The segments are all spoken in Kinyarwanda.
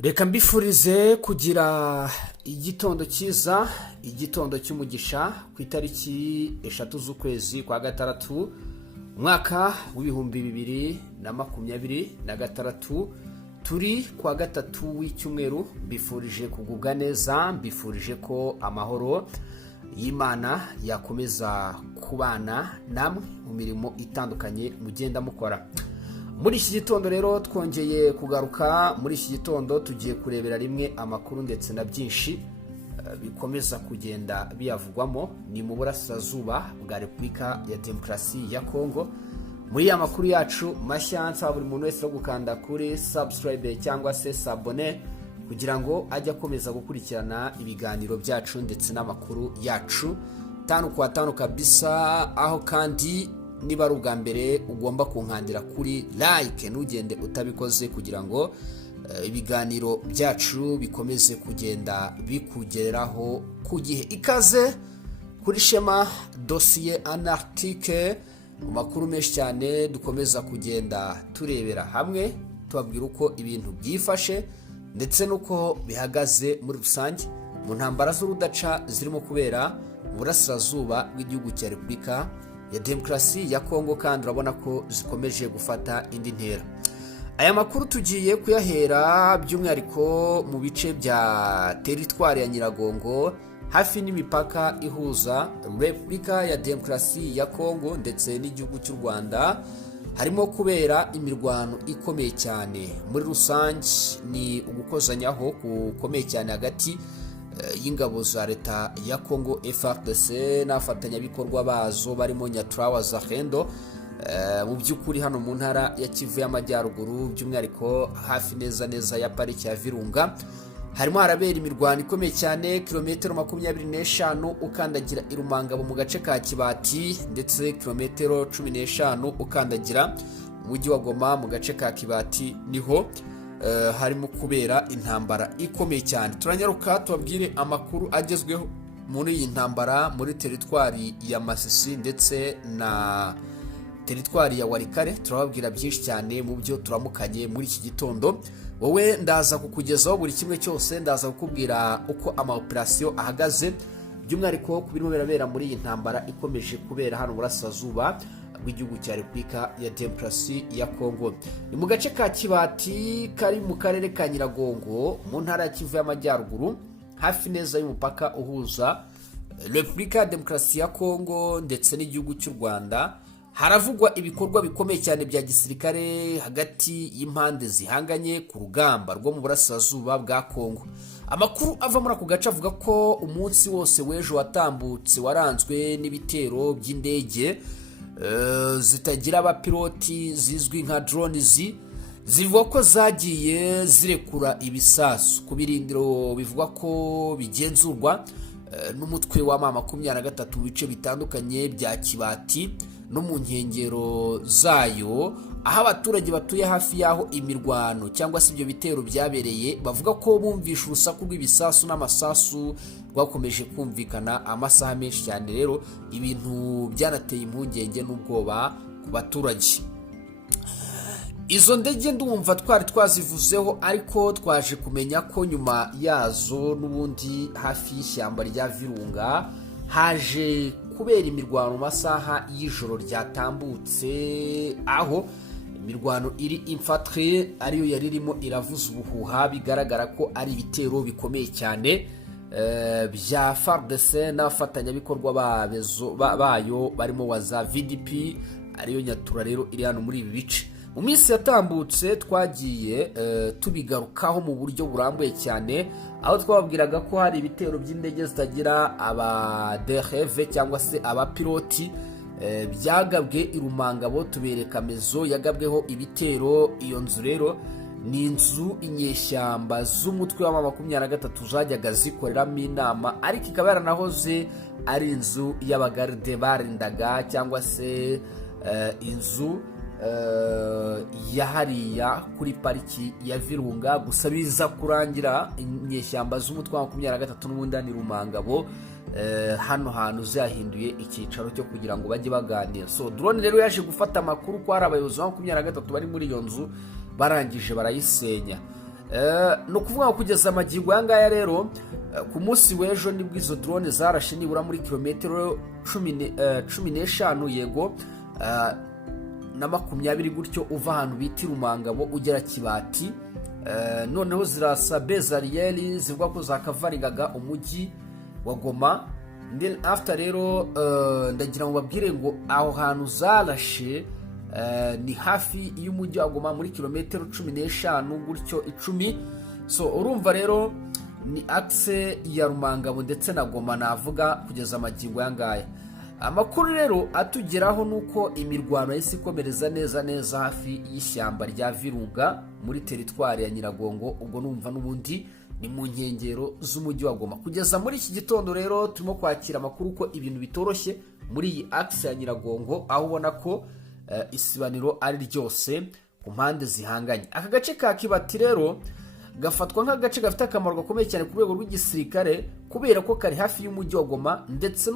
Reka mbifurize kugira igitondo cyiza, igitondo cy'umugisha ku itariki 3 z'ukwezi kwa gatandatu umwaka w'ibihumbi 2026. Turi kwa gatatu w'icyumweru. Mbifurije kugubwa neza, mbifurije ko amahoro y'Imana yakomeza kubana namwe mu mirimo itandukanye mugenda mukora. Muri iki gitondo rero twongeye kugaruka. Muri iki gitondo tugiye kurebera rimwe amakuru ndetse na byinshi bikomeza kugenda biyavugwamo ni mu burasirazuba bwa Repubulika ya Demokarasi ya Kongo. Muri ya makuru yacu mashya nsaba buri muntu wese gukanda kuri subscribe cyangwa se s'abonner kugira ngo ajye akomeza gukurikirana ibiganiro byacu ndetse n'amakuru yacu tanu kwa tanu kabisa. Aho kandi niba ari ubwa mbere ugomba kunkandira kuri like ntugende utabikoze kugira ngo ibiganiro byacu bikomeze kugenda bikugeraho ku gihe. Ikaze kuri Shema Dossier Anarchique, mu makuru menshi cyane dukomeza kugenda turebera hamwe tubabwira uko ibintu byifashe ndetse nuko bihagaze muri rusange mu ntambara z'urudaca zirimo kubera mu burasirazuba bw'igihugu cya Repubulika ya Demokarasi ya Kongo, kandi urabona ko zikomeje gufata indi ntera. Aya makuru tugiye kuyahera by'umwihariko mu bice bya teritwari ya Nyiragongo hafi n'imipaka ihuza Repubulika ya Demokarasi ya Kongo ndetse n'igihugu cy'u Rwanda. Harimo kubera imirwano ikomeye cyane. Muri rusange ni ugukozanyaho gukomeye cyane hagati y'ingabo za leta ya Kongo FARDC n'abafatanyabikorwa bazo barimo Nyatura Zahendo. Mu by'ukuri hano mu ntara ya Kivu y'Amajyaruguru by'umwihariko hafi neza ya pariki ya Virunga harimo harabera imirwano ikomeye cyane, kilometero 25 ukandagira Irumangabo mu gace ka Kibati, ndetse kilometero 15 ukandagira mujyi wa Goma mu gace ka Kibati niho harimo kubera intambara ikomeye cyane. Turanyaruka tubabwire amakuru agezweho muri iyi ntambara muri teritwari ya Masisi ndetse na teritwari ya Warikare. Turababwira byinshi cyane mu byo turamukanye muri iki gitondo. Wowe ndaza kukugezaho buri kimwe cyose, ndaza kukubwira uko amaoperasiyo ahagaze by'umwihariko ku birimo birabera muri iyi ntambara ikomeje kubera hano burasirazuba bw'igihugu cya Repubulika ya Demokarasi ya Kongo. Ni mu gace ka Kibati kari mu karere ka Nyiragongo mu ntara ya Kivu y'Amajyaruguru hafi neza y'umupaka uhuza Repubulika ya Demokarasi ya Kongo ndetse n'igihugu cy'u Rwanda. Haravugwa ibikorwa bikomeye cyane bya gisirikare hagati y'impande zihanganye ku rugamba rwo mu burasirazuba bwa Kongo. Amakuru ava muri ako gace avuga ko umunsi wose w'ejo watambutse waranzwe n'ibitero by'indege zitagira abapiloti zizwi nka drones zivuga ko zagiye zirekura ibisasu ku birindiro bivugwa ko bigenzurwa n'umutwe wa M23 bice bitandukanye bya Kibati no mu nkengero zayo, aho abaturage batuye hafi yaho imirwano cyangwa se ibyo bitero byabereye bavuga ko bumvisha urusaku rw'ibisasu n'amasasu rwakomeje kumvikana amasaha menshi cyane. Rero ibintu byanateye impungenge n'ubwoba ku baturage. Izo ndege ndumva twari twazivuzeho, ariko twaje kumenya ko nyuma yazo n'ubundi hafi y'ishyamba rya Virunga haje kubera imirwano mu masaha y'ijoro ryatambutse, aho imirwano iri infantry ariyo yari irimo iravuza ubuhuha bigaragara ko ari ibitero bikomeye cyane bya FARDC n'abafatanyabikorwa bayo barimo waza VDP ariyo Nyatura rero iri hano muri ibi bice. Mu minsi yatambutse twagiye tubigarukaho mu buryo burambuye cyane, aho twababwiraga ko hari ibitero by'indege zitagira aba DRV cyangwa se abapiloti byagabwe Irumangabo. Tubereka mezo yagabweho ibitero. Iyo nzu rero ni inzu inyeshyamba z'umutwe wa M23 zajyaga zikoreramo inama, ariko ikaba yaranahoze ari inzu y'abagarde barindaga cyangwa se inzu yahariya kuri pariki ya Virunga. Gusa biza kurangira inyeshyamba z'umutwe wa M23 n'ubundi ni Irumangabo hano hantu zahinduye icyicaro cyo kugira ngo bajye baganira. So drone rero yaje gufata amakuru ko hari abayobozi ba M23 bari muri iyo nzu barangije barayisenya. ni ukuvuga ngo kugeza amagingo aya ngaya rero ku munsi w'ejo nibwo izo drone zarashe nibura muri kilometero 15 yego na 20 gutyo uva ahantu bita Rumangabo ugera Kibati. Noneho zirasa bezariyeri zivuga ko zakavaringaga umujyi wa Goma. Then after rero ndagira ngo babwire ngo aho hantu zarashe ni hafi y'umujyi wa Goma muri kilometero 15 gutyo 10. So urumva rero ni axe ya Rumangabo ndetse na Goma navuga kugeza amagingo yangaya. Amakuru rero atugeraho nuko imirwano yahise ikomereza neza hafi y'ishyamba rya Virunga muri teritwari ya Nyiragongo. Ubwo numva n'ubundi ni mu nkengero z'umujyi wa Goma. Kugeza muri iki gitondo rero turimo kwakira amakuru ko ibintu bitoroshye muri iyi axe ya Nyiragongo, aho ubona ko isibaniro ari ryose ku mpande zihanganye. Aka gace ka Kibati rero gafatwa nk'agace gafite akamaro gakomeye cyane ku rwego rw'igisirikare kubera ko kari hafi y'umujyi wa Goma ndetse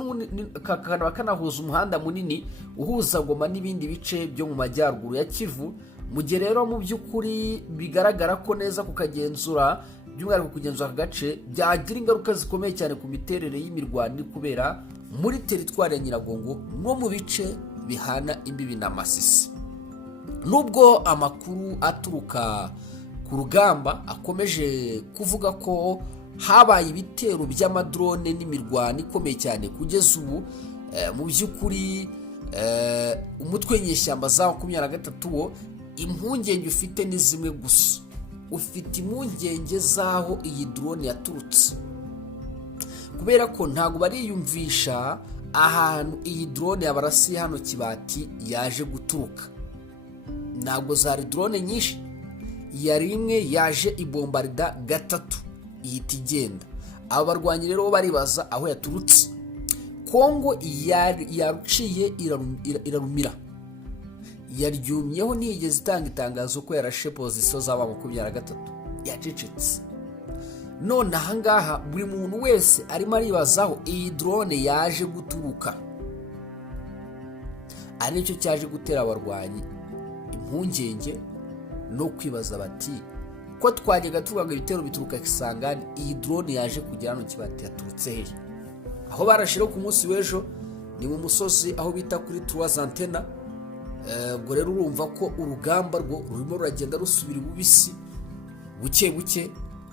kakaba kanahuza umuhanda munini uhuza Goma n'ibindi bice byo mu majyaruguru ya Kivu. Mu gihe rero mu by'ukuri bigaragara ko neza kukagenzura by'umwihariko kugenzura aka gace byagira ingaruka zikomeye cyane ku miterere y'imirwano kubera muri teritwari ya Nyiragongo no mu bice bihana imbibi na Masisi. Nubwo amakuru aturuka ku rugamba akomeje kuvuga ko habaye ibitero by'amadrone n'imirwano ikomeye cyane kugeza ubu, mu by'ukuri umutwe w'inyeshyamba za 23 wo impungenge ufite ni zimwe gusa. Ufite impungenge zaho iyi drone yaturutse kubera ko ntago bariyumvisha ahantu iyi drone yabarasiye hano Kibati yaje guturuka. Ntabwo zari drone nyinshi, yari imwe yaje ibombarda gatatu ihita igenda. Aba barwanyi rero baribaza aho yaturutse. Kongo yaruciye irarumira, yaryumyeho ntigeze itanga itangazo ko yarashe pozisiyo z'aba 23 yacecetse. None ahangaha buri muntu wese arimo aribazaho iyi drone yaje guturuka. Ari nicyo cyaje gutera abarwanyi impungenge no kwibaza bati ko twajyaga tuvuga ibitero bituruka Kisangani, iyi drone yaje kugera hano Kibati yaturutse he? Aho barashira ku munsi w'ejo ni mu musozi aho bita kuri Trois Antennes. Ubwo rero urumva ko urugamba rwo rurimo ruragenda rusubira ububisi buke buke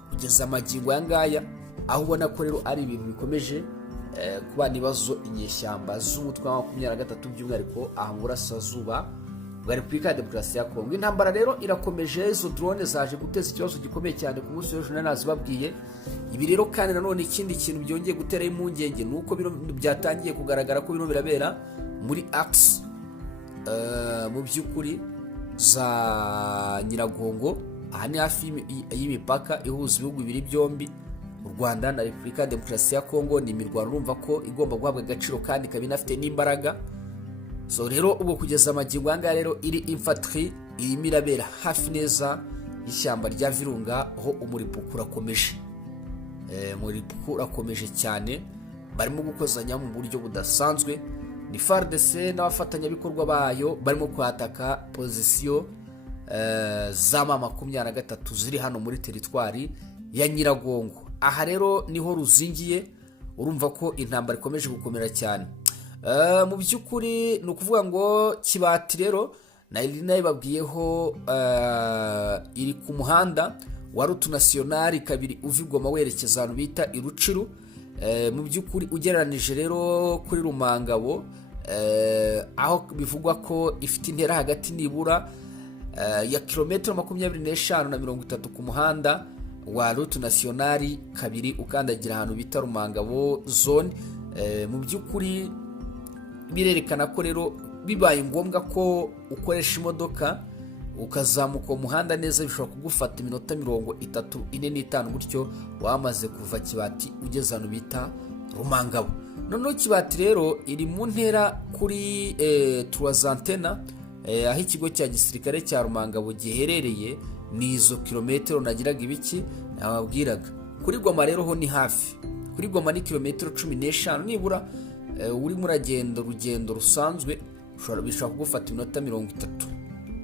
kugeza amagingo yangaya, aho ubona ko rero ari ibintu bikomeje kuba nibazo inyeshyamba z'umutwe wa 23 by'umwihariko aha mu burasirazuba bwa Repubulika ya Demokarasi ya Kongo. Intambara rero irakomeje, izo drone zaje guteza ikibazo gikomeye cyane ku munsi w'ejo nazibabwiye. Ibi rero kandi nanone ikindi kintu byongeye gutera impungenge nuko bino byatangiye kugaragara ko bino birabera muri axe mu by'ukuri za Nyiragongo. Aha ni hafi y'imipaka ihuza ibihugu bibiri byombi, u Rwanda na Repubulika ya Demokarasi ya Kongo. Ni imirwano urumva ko igomba guhabwa agaciro kandi ikaba inafite n'imbaraga. So rero ubwo kugeza amagingo anga rero iri infantry irimo irabera hafi neza y'ishyamba rya Virunga, aho umuripuko urakomeje. Umuripuko urakomeje cyane, barimo gukozanya mu buryo budasanzwe. Ni FARDC n'abafatanyabikorwa bayo barimo kwataka pozisiyo za 23 ziri hano muri teritwari ya Nyiragongo. Aha rero niho ruzingiye, urumva ko intambara ikomeje gukomera cyane. Mu by'ukuri ni ukuvuga ngo Kibati rero nayo babwiyeho iri ku muhanda wa Route Nationale kabiri uva Goma werekeza ahantu bita Iruciru. Mu by'ukuri ugereranije rero kuri Rumangabo, aho bivugwa ko ifite intera hagati nibura ya kilometero 25 na 30 ku muhanda wa Route Nationale kabiri ukandagira ahantu bita Rumangabo zone. Mu by'ukuri birerekana ko rero bibaye ngombwa ko ukoresha imodoka ukazamuka umuhanda neza bishobora kugufata iminota 35 gutyo wamaze kuva Kibati ugeze ahantu bita Rumangabo. Noneho Kibati rero iri mu ntera kuri Trois Antennes, aho ikigo cya gisirikare cya Rumangabo giherereye ni izo kilometero nagiraga ibiki nababwiraga. Kuri Goma rero ho ni hafi, kuri Goma ni kilometero 15 nibura. Urimo uragenda urugendo rusanzwe bishobora kugufata iminota 30,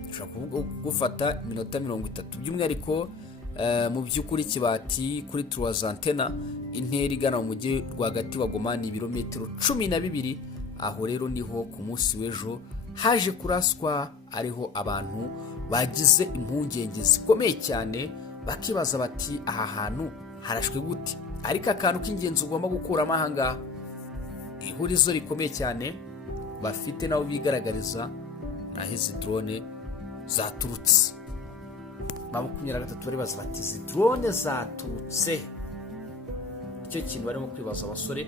bishobora kugufata iminota 30 by'umwihariko mu by'ukuri Kibati kuri Turazantena intera igana mu mujyi rwagati wa Goma ni ibirometero 12. Aho rero niho ku munsi w'ejo haje kuraswa, ariho abantu bagize impungenge zikomeye cyane, bakibaza bati aha hantu harashwe gute. Ariko akantu k'ingenzi ugomba gukuramo ahangaha, ihurizo rikomeye cyane bafite nabo bigaragariza aho izi drone zaturutse. 23 baribaza bati izi drone zaturutse. Icyo kintu barimo kwibaza abasore,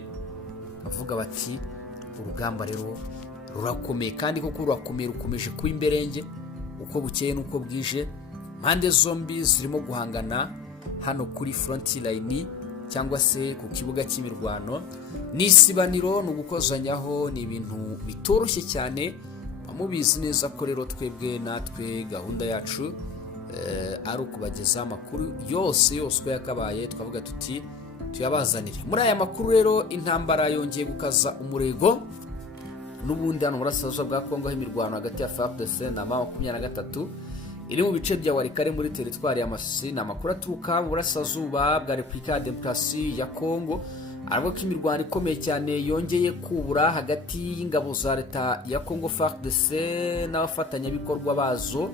bavuga bati urugamba rero rurakomeye, kandi koko rurakomeye, rukomeje kuba imberenge uko bukeye n'uko bwije. Mpande zombi zirimo guhangana hano kuri front line cyangwa se ku kibuga cy'imirwano. N'isibaniro no gukozanyaho ni ibintu bitoroshye cyane. Bamubizi neza ko rero twebwe natwe gahunda yacu ari ukubageza amakuru yose uko yakabaye, twavuga tuti tuyabazanire. Muri aya makuru rero intambara yongeye gukaza umurego n'ubundi hano burasazwa bwa Kongo, imirwano hagati ya FARDC na M23 iri mu bice bya Walikare muri teritwari ya Masisi. Ni amakuru aturuka mu burasirazuba bwa Repubulika ya Demokarasi ya Kongo, aravuga ko imirwano ikomeye cyane yongeye kubura hagati y'ingabo za leta ya Kongo FARDC n'abafatanyabikorwa bazo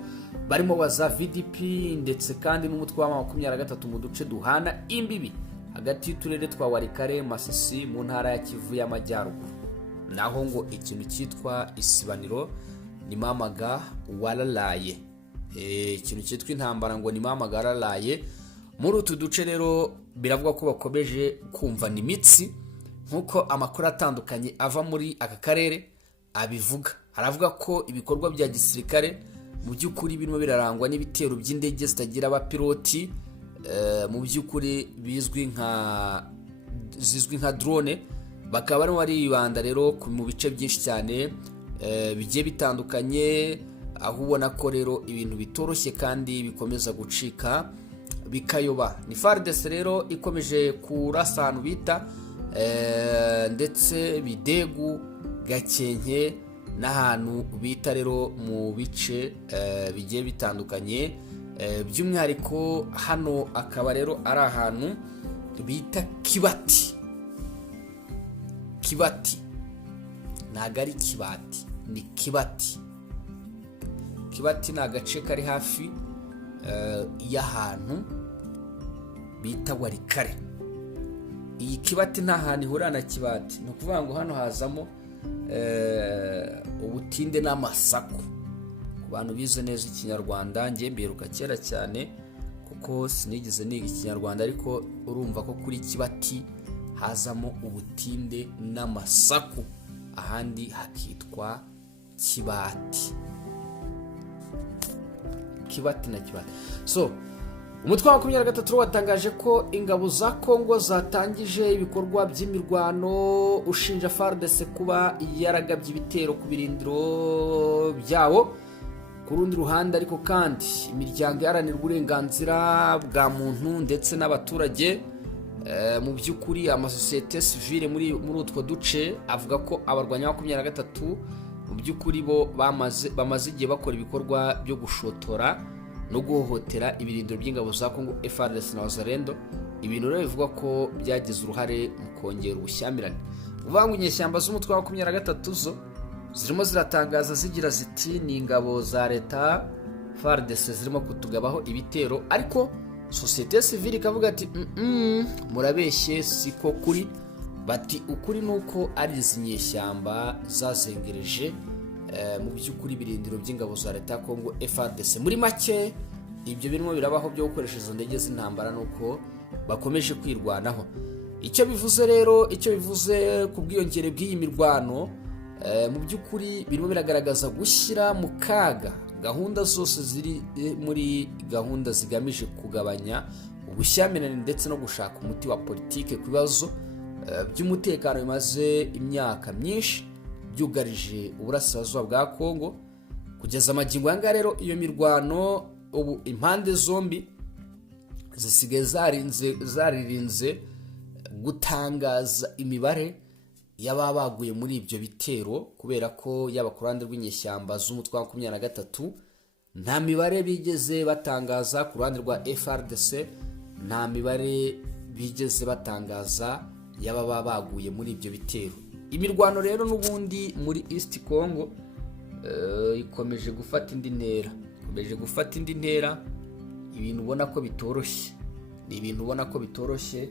barimo baza VDP ndetse kandi n'umutwe wa M23 mu duce duhana imbibi hagati y'uturere twa Walikare, Masisi mu ntara ya Kivu y'Amajyaruguru. Naho ngo ikintu cyitwa isibaniro ni mamaga wararaye. Ikintu cyitwa intambara ngo ni mamaga wararaye. Muri utu duce rero biravuga ko bakomeje kumva n'imitsi, nkuko amakuru atandukanye ava muri aka karere abivuga. Aravuga ko ibikorwa bya gisirikare mu by'ukuri birimo birarangwa n'ibitero by'indege zitagira abapiloti, mu by'ukuri zizwi nka drone. Bakaba barimo baribanda rero mu bice byinshi cyane bigiye bitandukanye, aho ubona ko rero ibintu bitoroshye kandi bikomeza gucika bikayoba. Ni FARDC rero ikomeje kurasa ahantu bita ndetse Bidegu, Gakenke n'ahantu bita rero mu bice bigiye bitandukanye, by'umwihariko hano akaba rero ari ahantu bita Kibati. Ntago ari Kibati, ni Kibati. Kibati ni agace kari hafi y'ahantu bita Walikare. Iyi Kibati nta hantu ihurira na Kibati, ni ukuvuga ngo hano hazamo ubutinde n'amasaku. Ku bantu bize neza ikinyarwanda, njye mbiruka kera cyane kuko sinigeze niga ikinyarwanda, ariko urumva ko kuri Kibati hazamo ubutinde n'amasaku, ahandi hakitwa Kibati. Kibati na Kibati. So umutwe wa 23 watangaje ko ingabo za Kongo zatangije ibikorwa by'imirwano, ushinja FARDC kuba yaragabye ibitero ku birindiro byawo. Ku rundi ruhande ariko kandi imiryango iharanira uburenganzira bwa muntu ndetse n'abaturage, mu by'ukuri amasosiyete civile muri utwo duce avuga ko abarwanya 23 mu by'ukuri bo bamaze igihe bakora ibikorwa byo gushotora no guhohotera ibirindiro by'ingabo za Kongo FARDC na Wazalendo. Ibintu rero bivuga ko byagize uruhare mu kongera ubushyamirane. Uvanga inyeshyamba z'umutwe wa 23 zo zirimo ziratangaza zigira ziti ni ingabo za leta FARDC zirimo kutugabaho ibitero, ariko societe civile ikavuga ati murabeshye, siko kuri. Bati ukuri nuko ari izinyeshyamba zazengereje mu by'ukuri birindiro by'ingabo za leta Kongo FARDC. Muri make ibyo birimo birabaho byo gukoresha izo ndege z'intambara nuko bakomeje kwirwanaho. Icyo bivuze rero, ku bwiyongere bw'iyi mirwano, mu by'ukuri birimo biragaragaza gushyira mu kaga gahunda zose ziri muri gahunda zigamije kugabanya ubushyamirane ndetse no gushaka umuti wa politike ku bibazo by'umutekano bimaze imyaka myinshi byugarije uburasirazuba bwa Kongo. Kugeza amagingo yanga rero iyo mirwano, ubu impande zombi zisigaye zaririnze gutangaza imibare y'ababaguye muri ibyo bitero, kubera ko yaba ku ruhande rw'inyeshyamba z'umutwe wa 23 nta mibare bigeze batangaza ku ruhande rwa FARDC, nta mibare bigeze batangaza y'ababa baguye muri ibyo bitero. Imirwano rero n'ubundi muri East Congo ikomeje gufata indi ntera, ibintu ubona ko bitoroshye, ni ibintu ubona ko bitoroshye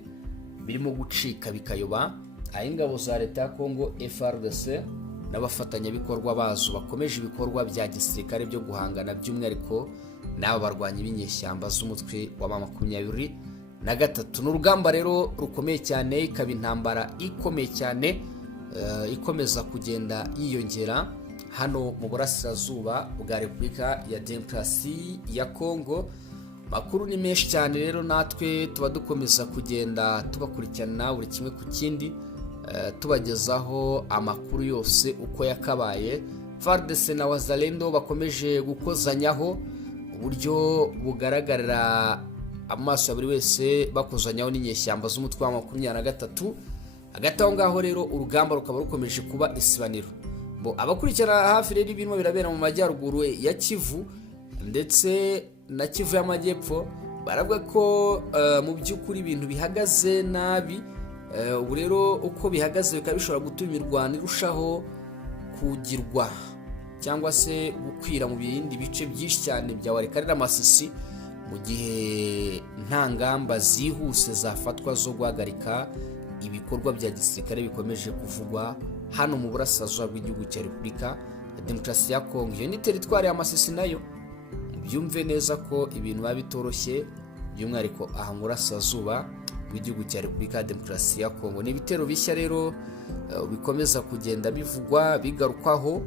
birimo gucika bikayoba. Aho ingabo za leta ya Congo FARDC n'abafatanyabikorwa bazo bakomeje ibikorwa bya gisirikare byo guhangana by'umwihariko n'aba barwanyi b'inyeshyamba z'umutwe wa M23. N'urugamba rero rukomeye cyane, ikaba intambara ikomeye cyane ikomeza kugenda yiyongera hano mu burasirazuba bwa Repubulika ya Demokarasi ya Congo. Makuru ni menshi cyane rero, natwe tuba dukomeza kugenda tubakurikirana buri kimwe ku kindi, tubagezaho amakuru yose uko yakabaye. FARDC na Wazalendo bakomeje gukozanyaho uburyo bugaragarira amaso ya buri wese, bakozanyaho n'inyeshyamba z'umutwe wa M23. Hagati aho ngaho rero urugamba rukaba rukomeje kuba isibaniro. Abakurikirana hafi rero ibintu birabera mu majyaruguru ya Kivu ndetse na Kivu y'Amajyepfo baravuga ko mu by'ukuri ibintu bihagaze nabi. Ubu rero uko bihagaze bikaba bishobora gutuma imirwano irushaho kugirwa cyangwa se gukwira mu bindi bice byinshi cyane bya Walikale na Masisi, mu gihe nta ngamba zihuse zafatwa zo guhagarika ibikorwa bya gisirikare bikomeje kuvugwa hano mu burasirazuba bw'igihugu cya Repubulika ya Demokarasi ya Congo. Iyo ni teritwari ya Masisi nayo, byumve neza ko ibintu biba bitoroshye, by'umwihariko aha mu burasirazuba bw'igihugu cya Repubulika ya Demokarasi ya Congo. Ni ibitero bishya rero bikomeza kugenda bivugwa bigarukwaho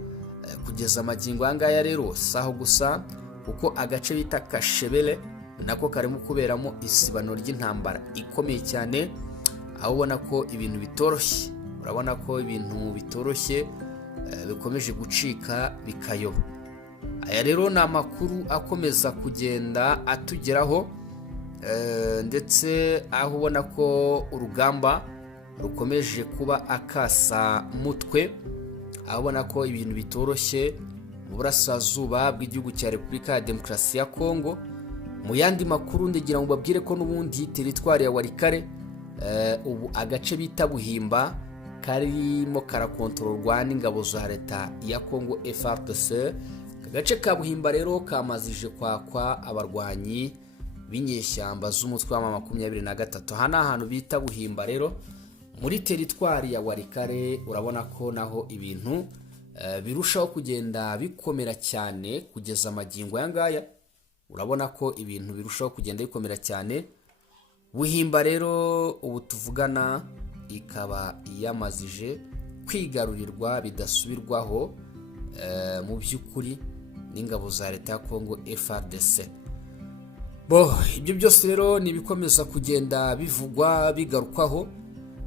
kugeza amagingo angaya. Rero saho gusa kuko agace bita Kashebele nako karimo kuberamo isibano ry'intambara ikomeye cyane, aho ubona ko ibintu bitoroshye, urabona ko ibintu bitoroshye bikomeje gucika bikayoba. Aya rero ni amakuru akomeza kugenda atugeraho, ndetse aho ubona ko urugamba rukomeje kuba akasa mutwe, aho ubona ko ibintu bitoroshye mu burasirazuba bw'igihugu cya Repubulika ya Demokarasi ya Congo. Mu yandi makuru ndagira ngo babwire ko n'ubundi teritwari ya Walikale ubu agace bita Buhimba karimo karakontororwa n'ingabo za leta ya Congo FARDC. Agace ka Buhimba rero kamazije kwakwa abarwanyi b'inyeshyamba z'umutwe wa M23. Aha ni ahantu bita Buhimba rero muri teritwari ya Walikale. Urabona ko naho ibintu birushaho kugenda bikomera cyane kugeza amagingo yangaya. Urabona ko ibintu birushaho kugenda bikomera cyane. Buhimba rero ubu tuvugana ikaba yamazije kwigarurirwa bidasubirwaho mu by'ukuri n'ingabo za leta ya Congo FARDC. Ibyo byose rero ni bikomeza kugenda bivugwa bigarukwaho.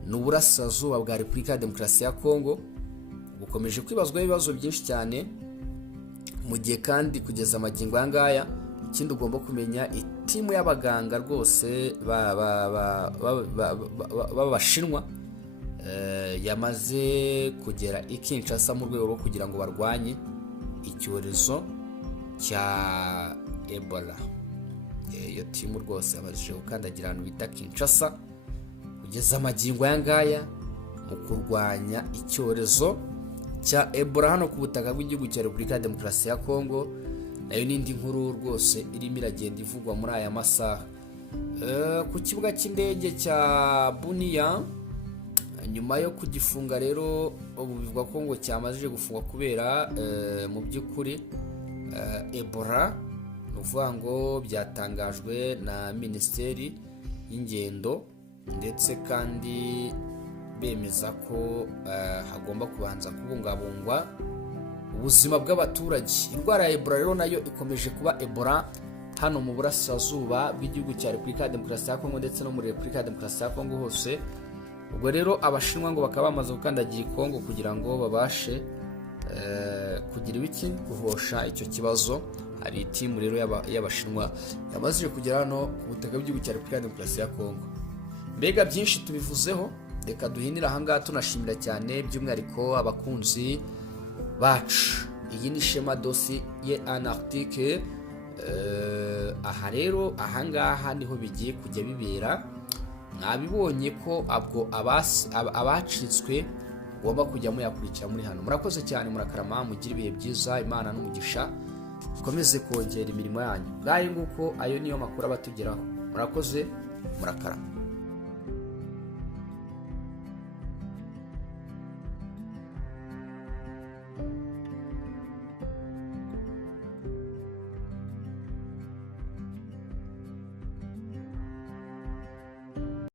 N'uburasirazuba bwa Repubulika ya Demokarasi ya Congo bukomeje kwibazwaho ibibazo byinshi cyane, mu gihe kandi kugeza amagingo angaya ikindi ugomba kumenya, itimu y'abaganga rwose b'Abashinwa yamaze kugera i Kinshasa mu rwego rwo kugira ngo barwanye icyorezo cya Ebola. Iyo timu rwose yabashije gukandagira ahantu bita Kinshasa kugeza amagingo yangaya mu kurwanya icyorezo cya Ebola hano ku butaka bw'igihugu cya Repubulika ya Demokarasi ya Congo. Nayo n'indi nkuru rwose irimo iragenda ivugwa muri aya masaha. Ku kibuga cy'indege cya Bunia, nyuma yo kugifunga rero ubu bivugwa ko ngo cyamazije gufungwa kubera mu by'ukuri Ebola. Ni ukuvuga ngo byatangajwe na Minisiteri y'Ingendo, ndetse kandi bemeza ko hagomba kubanza kubungabungwa ubuzima bw'abaturage. Indwara ya Ebola rero nayo ikomeje kuba Ebola hano mu burasirazuba bw'igihugu cya Repubulika ya Demokarasi ya Congo ndetse no muri Repubulika ya Demokarasi ya Congo hose. Ubwo rero Abashinwa ngo bakaba bamaze gukandagira Congo kugira ngo babashe kugira ibiki guhosha icyo kibazo. Hari timu rero y'Abashinwa yamaze kugera hano ku butaka bw'igihugu cya Repubulika ya Demokarasi ya Congo. Mbega byinshi tubivuzeho, reka duhinira ahangaha tunashimira cyane by'umwihariko abakunzi bacu. Iyi ni Shema Dossier Anarctique, aha rero ahangaha niho bigiye kujya bibera. Mwabibonye ko abacitswe ugomba kujya muyakurikira muri hano. Murakoze cyane, murakarama, mugire ibihe byiza, Imana n'umugisha ikomeze kongera imirimo yanyu. Ngayo nguko ayo niyo makuru abatugeraho. Murakoze, murakarama.